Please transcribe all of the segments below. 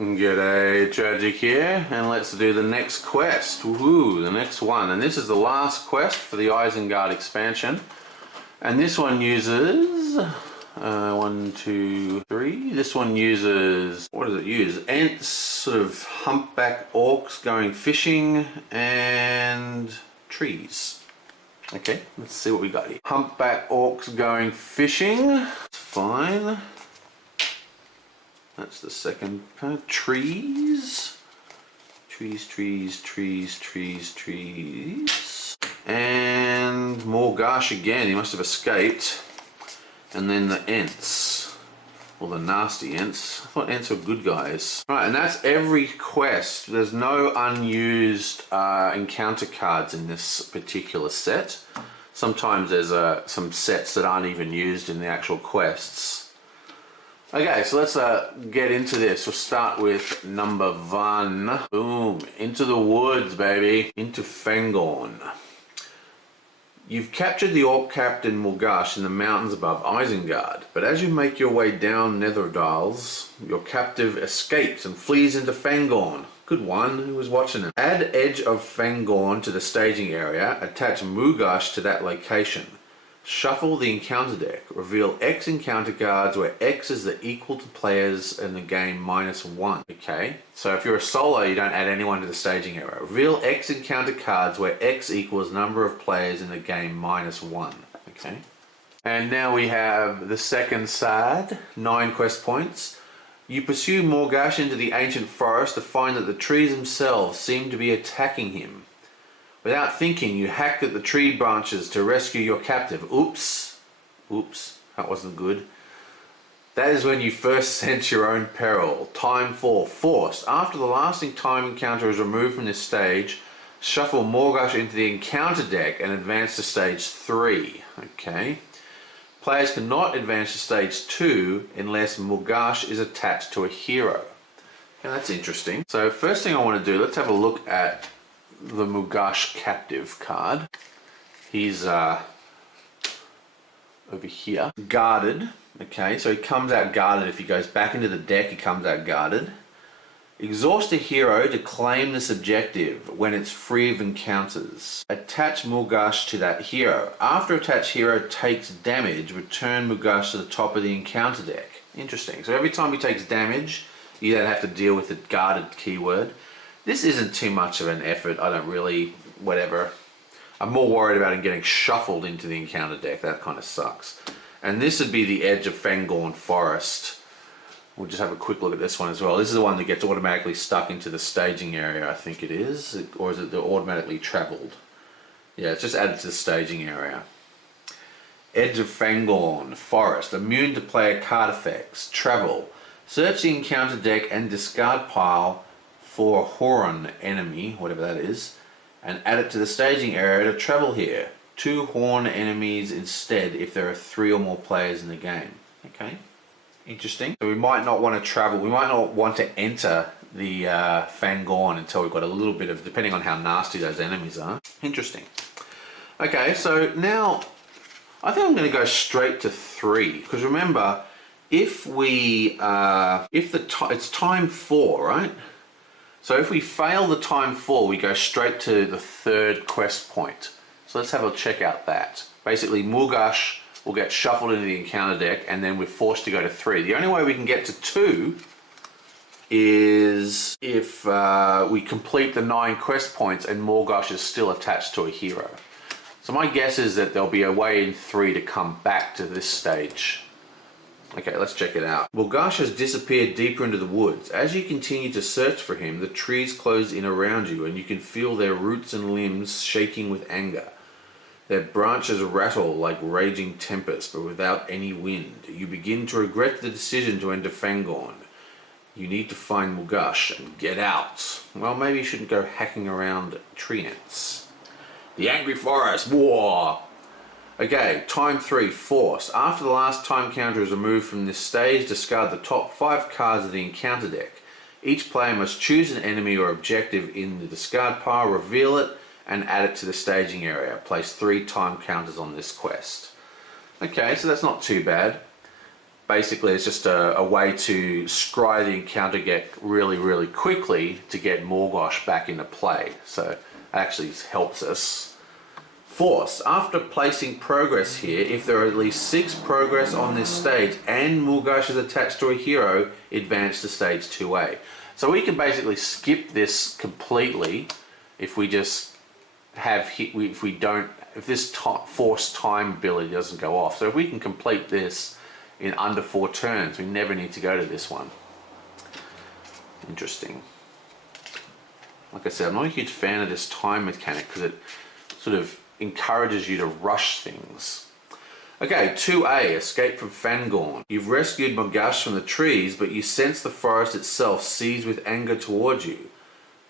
G'day, Tragic here, and let's do the next quest. Woohoo, the next one. And this is the last quest for the Isengard expansion. And this one uses, 1, 2, 3. This one uses, what does it use? Ents, sort of humpback orcs going fishing, and trees. Okay, let's see what we got here. Humpback orcs going fishing. Fine. That's the second part. Trees. Trees, trees, trees, trees, trees. And Morgosh again. He must have escaped. And then the Ents. Or the nasty Ents. I thought Ents were good guys. Right, and that's every quest. There's no unused encounter cards in this particular set. Sometimes there's some sets that aren't even used in the actual quests. Okay, so let's get into this. We'll start with number 1. Boom. Into the woods, baby. Into Fangorn. You've captured the Orc Captain Morgosh in the mountains above Isengard, but as you make your way down Netherdials, your captive escapes and flees into Fangorn. Good one. Who was watching it? Add Edge of Fangorn to the staging area. Attach Morgosh to that location. Shuffle the encounter deck. Reveal X encounter cards where X is the equal to players in the game -1. Okay, so if you're a solo, you don't add anyone to the staging area. Reveal X encounter cards where X equals number of players in the game -1. Okay. And now we have the second side, 9 quest points. You pursue Morgosh into the ancient forest to find that the trees themselves seem to be attacking him. Without thinking, you hacked at the tree branches to rescue your captive. Oops. Oops. That wasn't good. That is when you first sense your own peril. Time 4. Forced. After the lasting time encounter is removed from this stage, shuffle Morgosh into the encounter deck and advance to stage 3. Okay. Players cannot advance to stage 2 unless Morgosh is attached to a hero. Okay, that's interesting. So first thing I want to do, let's have a look at the Morgosh captive card. He's over here, guarded. Okay, so he comes out guarded. If he goes back into the deck, he comes out guarded. Exhaust a hero to claim this objective when it's free of encounters. Attach Morgosh to that hero. After attached hero takes damage, return Morgosh to the top of the encounter deck. Interesting. So every time he takes damage, you then have to deal with the guarded keyword. This isn't too much of an effort. I don't really, whatever. I'm more worried about him getting shuffled into the encounter deck. That kind of sucks. And this would be the Edge of Fangorn Forest. We'll just have a quick look at this one as well. This is the one that gets automatically stuck into the staging area, I think it is. Or is it automatically travelled? Yeah, it's just added to the staging area. Edge of Fangorn Forest. Immune to player card effects. Travel. Search the encounter deck and discard pile for a Horon enemy, whatever that is, and add it to the staging area to travel here. 2 Horn enemies instead if there are 3 or more players in the game. Okay, interesting. So we might not want to travel, we might not want to enter the Fangorn until we've got a little bit of, depending on how nasty those enemies are. Interesting. Okay, so now I think I'm going to go straight to 3, because remember, if we, it's time 4, right? So if we fail the time 4, we go straight to the 3rd quest point. So let's have a check out that. Basically, Morgosh will get shuffled into the encounter deck, and then we're forced to go to 3. The only way we can get to 2 is if we complete the 9 quest points and Morgosh is still attached to a hero. So my guess is that there'll be a way in 3 to come back to this stage. Okay, let's check it out. Morgosh has disappeared deeper into the woods. As you continue to search for him, the trees close in around you and you can feel their roots and limbs shaking with anger. Their branches rattle like raging tempests, but without any wind. You begin to regret the decision to enter Fangorn. You need to find Morgosh and get out. Well, maybe you shouldn't go hacking around tree ants. The Angry Forest War! Okay, time 3, Force. After the last time counter is removed from this stage, discard the top 5 cards of the encounter deck. Each player must choose an enemy or objective in the discard pile, reveal it, and add it to the staging area. Place 3 time counters on this quest. Okay, so that's not too bad. basically it's just a way to scry the encounter deck really, really quickly to get Morgoth back into play. So it actually helps us. Force. After placing progress here, if there are at least 6 progress on this stage and Morgoth is attached to a hero, advance to stage 2A. So we can basically skip this completely if we just have if this force time ability doesn't go off. So if we can complete this in under 4 turns, we never need to go to this one. Interesting. Like I said, I'm not a huge fan of this time mechanic because it sort of encourages you to rush things. Okay, 2A, Escape from Fangorn. You've rescued Morgoth from the trees, but you sense the forest itself seized with anger towards you.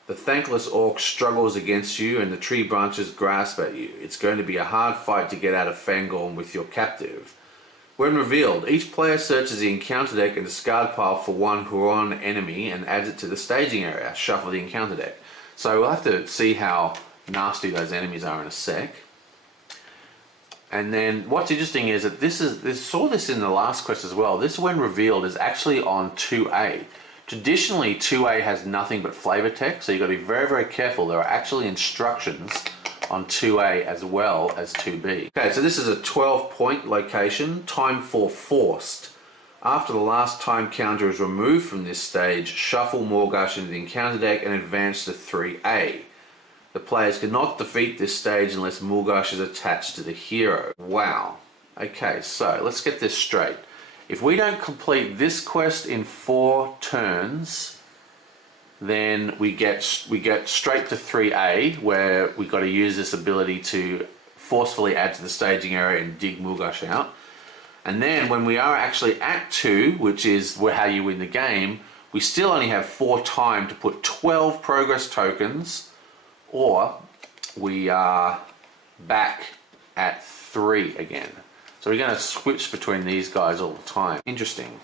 The thankless orc struggles against you and the tree branches grasp at you. It's going to be a hard fight to get out of Fangorn with your captive. When revealed, each player searches the encounter deck and discard pile for one Huron enemy and adds it to the staging area. Shuffle the encounter deck. So we'll have to see how nasty those enemies are in a sec. And then what's interesting is that saw this in the last quest as well. This, when revealed, is actually on 2A. Traditionally, 2A has nothing but flavor text, so you've got to be very, very careful. There are actually instructions on 2A as well as 2B. Okay, so this is a 12-point location, time for Forced. After the last time counter is removed from this stage, shuffle Morgoth into the encounter deck and advance to 3A. The players cannot defeat this stage unless Morgoth is attached to the hero. Wow. Okay, so let's get this straight. If we don't complete this quest in 4 turns, then we get straight to 3A, where we've got to use this ability to forcefully add to the staging area and dig Morgoth out. And then when we are actually at 2, which is how you win the game, we still only have 4 time to put 12 progress tokens, or we are back at 3 again. So we're going to switch between these guys all the time. Interesting.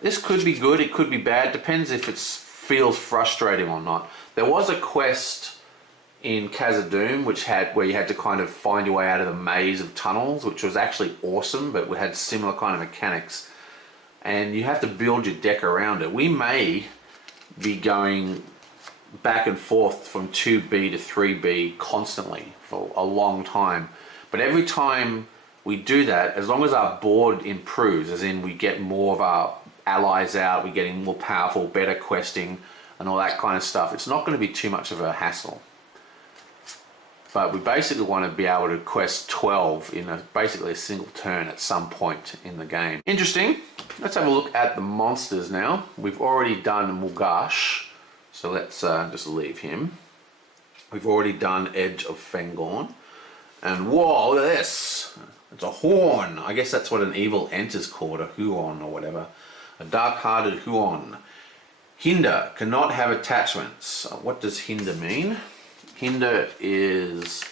This could be good, it could be bad, depends if it feels frustrating or not. There was a quest in Khazad-dûm where you had to kind of find your way out of the maze of tunnels, which was actually awesome, but we had similar kind of mechanics. And you have to build your deck around it. We may be going back and forth from 2B to 3B constantly for a long time. But every time we do that, as long as our board improves, as in we get more of our allies out, we're getting more powerful, better questing and all that kind of stuff, it's not going to be too much of a hassle. But we basically want to be able to quest 12 in basically a single turn at some point in the game. Interesting. Let's have a look at the monsters now. We've already done Morgoth, so let's just leave him. We've already done Edge of Fangorn. And whoa, look at this. It's a horn. I guess that's what an evil ent is called, a huon or whatever. A dark-hearted huon. Hinder, cannot have attachments. What does hinder mean? Hinder is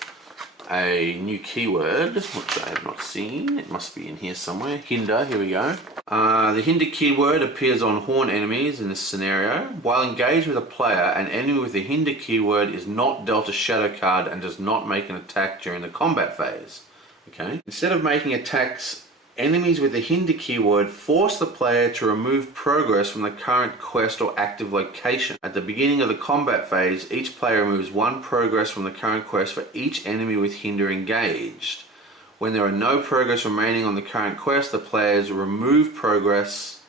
a new keyword, which I have not seen. It must be in here somewhere. Hinder, here we go. The hinder keyword appears on horn enemies in this scenario. While engaged with a player, an enemy with the hinder keyword is not dealt a shadow card and does not make an attack during the combat phase. Okay. Instead of making attacks, enemies with the hinder keyword force the player to remove progress from the current quest or active location. At the beginning of the combat phase, each player removes 1 progress from the current quest for each enemy with hinder engaged. When there are no progress remaining on the current quest, the players remove progress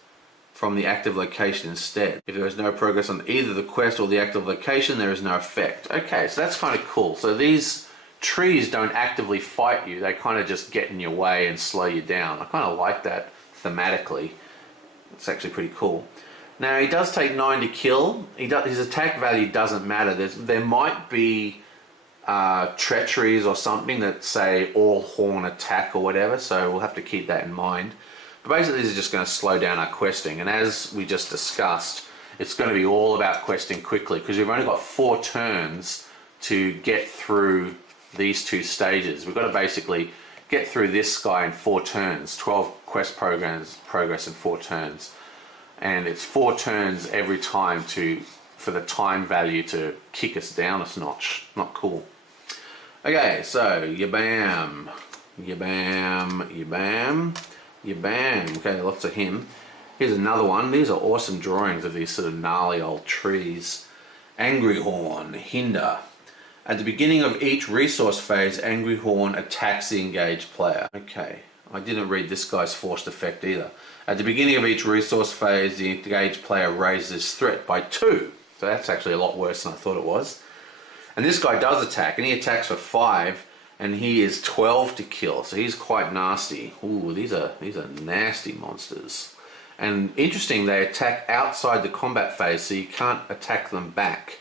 from the active location instead. If there is no progress on either the quest or the active location, there is no effect. Okay, so that's kind of cool. So these trees don't actively fight you, they kind of just get in your way and slow you down. I kind of like that thematically. It's actually pretty cool. Now he does take 9 to kill. His attack value doesn't matter. There might be treacheries or something that say all horn attack or whatever, so we'll have to keep that in mind. But basically this is just going to slow down our questing, and as we just discussed, it's going to be all about questing quickly because we've only got 4 turns to get through these 2 stages. We've got to basically get through this guy in 4 turns, 12 quest progress in 4 turns. And it's 4 turns every time for the time value to kick us down a notch. Not cool. Okay, so you bam, you bam, you bam. You bang. Okay, lots of him. Here's another one. These are awesome drawings of these sort of gnarly old trees. Angry Horn, Hinder. At the beginning of each resource phase, Angry Horn attacks the engaged player. Okay, I didn't read this guy's forced effect either. At the beginning of each resource phase, the engaged player raises threat by 2. So that's actually a lot worse than I thought it was. And this guy does attack, and he attacks for 5, and he is 12 to kill, so he's quite nasty. Ooh, these are nasty monsters. And interesting, they attack outside the combat phase, so you can't attack them back.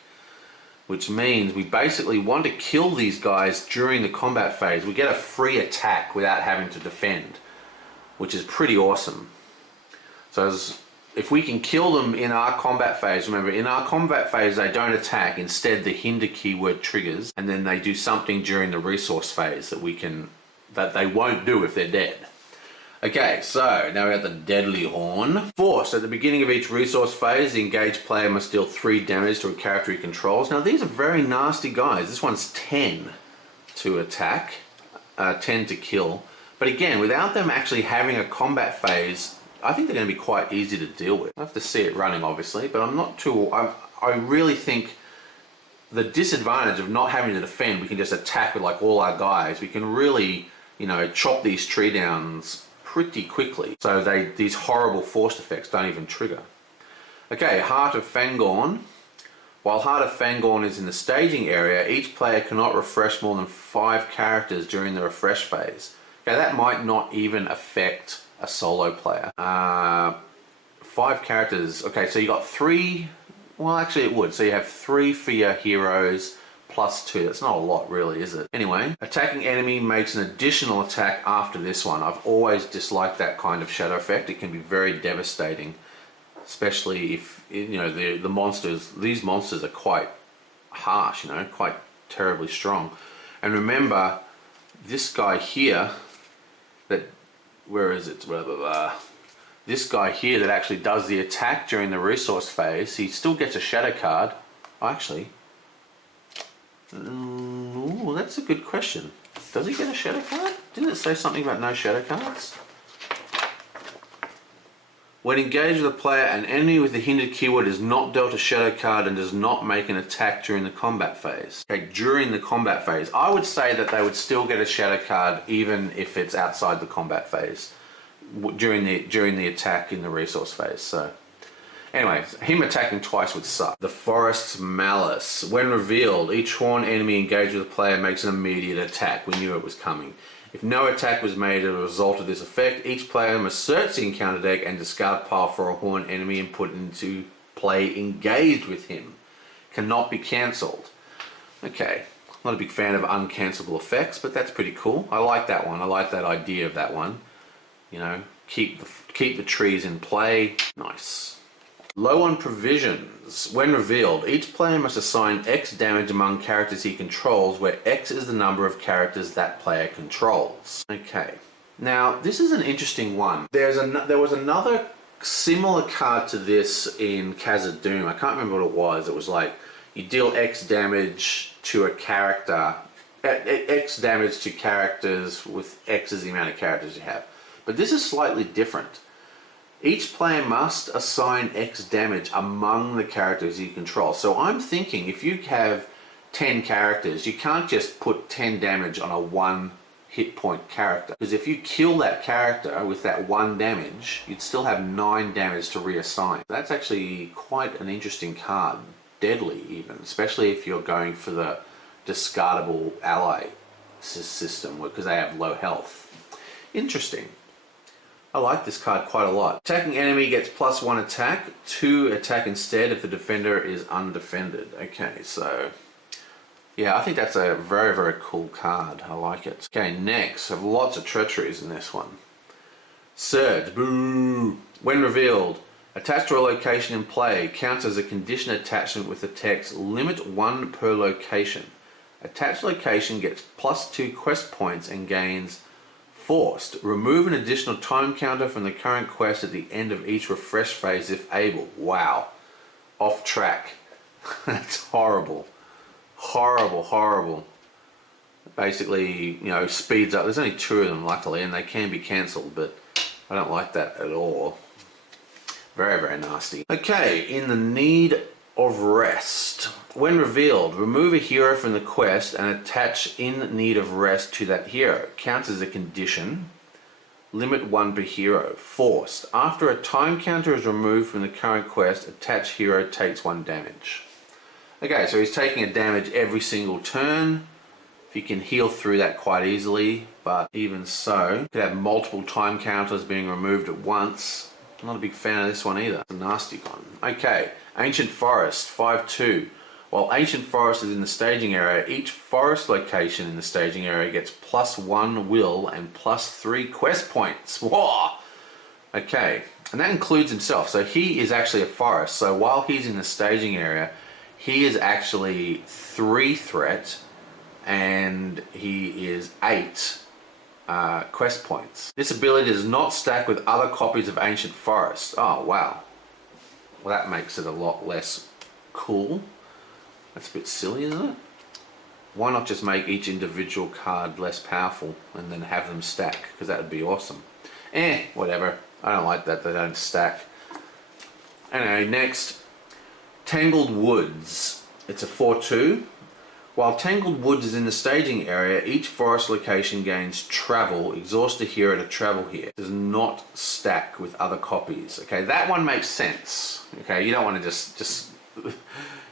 Which means we basically want to kill these guys during the combat phase. We get a free attack without having to defend, which is pretty awesome. So if we can kill them in our combat phase, remember in our combat phase they don't attack, instead the hinder keyword triggers, and then they do something during the resource phase that they won't do if they're dead. Okay, so now we have the Deadly Horn. Force. At the beginning of each resource phase, the engaged player must deal 3 damage to a character he controls. Now these are very nasty guys. This one's 10 to attack, 10 to kill. But again, without them actually having a combat phase, I think they're going to be quite easy to deal with. I have to see it running, obviously, but I'm not too... I really think the disadvantage of not having to defend, we can just attack with like all our guys. We can really, you know, chop these tree downs pretty quickly, so these horrible forced effects don't even trigger. Okay, Heart of Fangorn. While Heart of Fangorn is in the staging area, each player cannot refresh more than 5 characters during the refresh phase. Okay, that might not even affect a solo player. 5 characters. Okay, so you got 3. Well, actually it would. So you have 3 for your heroes, plus 2. That's not a lot really, is it? Anyway, attacking enemy makes an additional attack after this one. I've always disliked that kind of shadow effect. It can be very devastating, especially if, you know, these monsters are quite harsh, you know, quite terribly strong. And remember, this guy here, where is it? Blah, blah, blah. This guy here that actually does the attack during the resource phase, he still gets a shadow card. Actually, ooh, that's a good question. Does he get a shadow card? Didn't it say something about no shadow cards? When engaged with a player, an enemy with the hindered keyword is not dealt a shadow card and does not make an attack during the combat phase. Okay, during the combat phase. I would say that they would still get a shadow card even if it's outside the combat phase, during the attack in the resource phase. So anyway, him attacking twice would suck. The Forest's Malice. When revealed, each horn enemy engaged with a player makes an immediate attack. We knew it was coming. If no attack was made as a result of this effect, each player must search the encounter deck and discard pile for a horn enemy and put into play engaged with him. Cannot be cancelled. Okay, not a big fan of uncancelable effects, but that's pretty cool. I like that one. I like that idea of that one. You know, keep the trees in play. Nice. Low on provisions. When revealed, each player must assign X damage among characters he controls, where X is the number of characters that player controls. Okay. Now, this is an interesting one. There was another similar card to this in Khazad-dûm. I can't remember what it was. It was like, you deal X damage to a character, X damage to characters with X is the amount of characters you have. But this is slightly different. Each player must assign X damage among the characters you control. So I'm thinking if you have 10 characters, you can't just put 10 damage on a 1 hit point character. Because if you kill that character with that 1 damage, you'd still have 9 damage to reassign. That's actually quite an interesting card. Deadly even, especially if you're going for the discardable ally system because they have low health. Interesting. I like this card quite a lot. Attacking enemy gets +1 attack, 2 attack instead if the defender is undefended. Okay, so yeah, I think that's a very, very cool card. I like it. Okay, next, I have lots of treacheries in this one. Surge, boo! When revealed, attached to a location in play, counts as a condition attachment with the text limit 1 per location. Attached location gets +2 quest points and gains Forced. Remove an additional time counter from the current quest at the end of each refresh phase if able. Wow. Off track. That's horrible. Horrible, horrible. Basically, you know, speeds up. There's only 2 of them luckily and they can be cancelled, but I don't like that at all. Very, very nasty. Okay, in the need of rest. When revealed, remove a hero from the quest and attach in need of rest to that hero. Counts as a condition. Limit 1 per hero. Forced. After a time counter is removed from the current quest, attached hero takes 1 damage. Okay, so he's taking a damage every single turn. You can heal through that quite easily, but even so, you could have multiple time counters being removed at once. I'm not a big fan of this one either. It's a nasty one. Okay, Ancient Forest, 5/2. While Ancient Forest is in the staging area, each forest location in the staging area gets +1 will and +3 quest points. Whoa! Okay, and that includes himself. So he is actually a forest. So while he's in the staging area, he is actually 3 threat and he is 8 quest points. This ability does not stack with other copies of Ancient Forest. Oh wow. Well, that makes it a lot less cool. That's a bit silly, isn't it? Why not just make each individual card less powerful and then have them stack? Because that would be awesome. Whatever. I don't like that they don't stack. Anyway, next. Tangled Woods. It's a 4/2. While Tangled Woods is in the staging area, each forest location gains travel. Exhaust a hero to travel here. Does not stack with other copies. Okay, that one makes sense. Okay, you don't want to just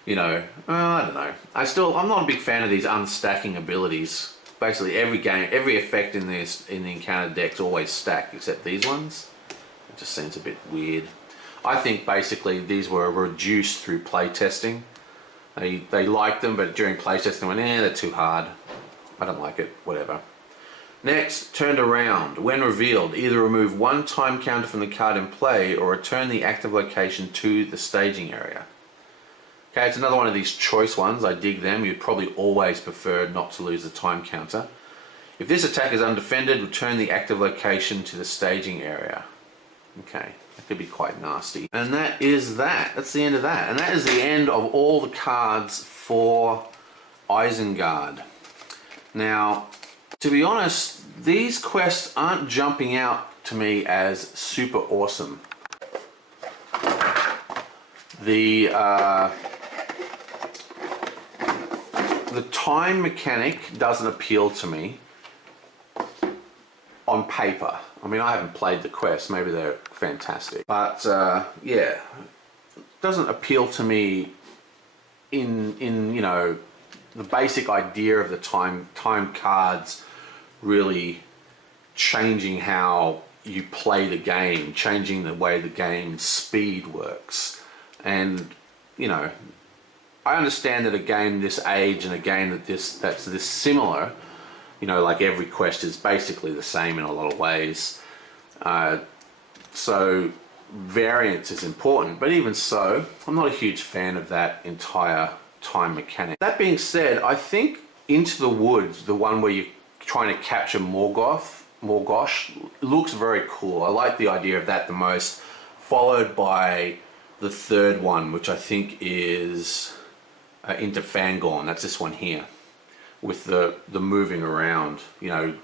you know, I don't know. I'm not a big fan of these unstacking abilities. Basically, every effect in the encounter decks always stack, except these ones. It just seems a bit weird. I think basically these were reduced through playtesting. They liked them, but during playtesting they went, they're too hard. I don't like it, whatever. Next, Turned Around. When revealed, either remove 1 time counter from the card in play or return the active location to the staging area. Okay, it's another one of these choice ones. I dig them. You'd probably always prefer not to lose the time counter. If this attack is undefended, return the active location to the staging area. Okay, that could be quite nasty. And that is that. That's the end of that. And that is the end of all the cards for Isengard. Now, to be honest, these quests aren't jumping out to me as super awesome. The time mechanic doesn't appeal to me on paper. I mean, I haven't played the quests, maybe they're fantastic. But yeah, it doesn't appeal to me in you know, the basic idea of the time cards really changing how you play the game, changing the way the game's speed works. And you know, I understand that a game this age and a game that's this similar, you know, like every quest is basically the same in a lot of ways. So variance is important, but even so, I'm not a huge fan of that entire time mechanic. That being said, I think Into the Woods, the one where you're trying to capture Morgoth, looks very cool. I like the idea of that the most, followed by the third one, which I think is Into Fangorn. That's this one here, with the moving around, you know,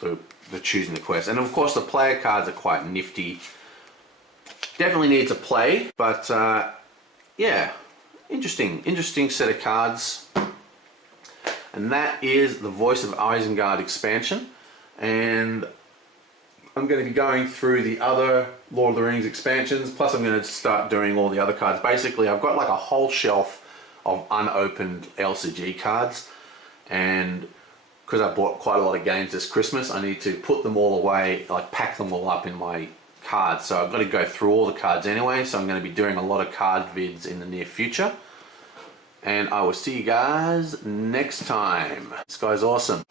the choosing the quest. And of course the player cards are quite nifty. Definitely needs a play, but yeah, interesting set of cards. And that is the Voice of Isengard expansion. And I'm going to be going through the other Lord of the Rings expansions, plus I'm going to start doing all the other cards. Basically, I've got like a whole shelf of unopened LCG cards, and because I bought quite a lot of games this Christmas, I need to put them all away, like pack them all up in my cards. So I've got to go through all the cards anyway, so I'm going to be doing a lot of card vids in the near future. And I will see you guys next time. This guy's awesome.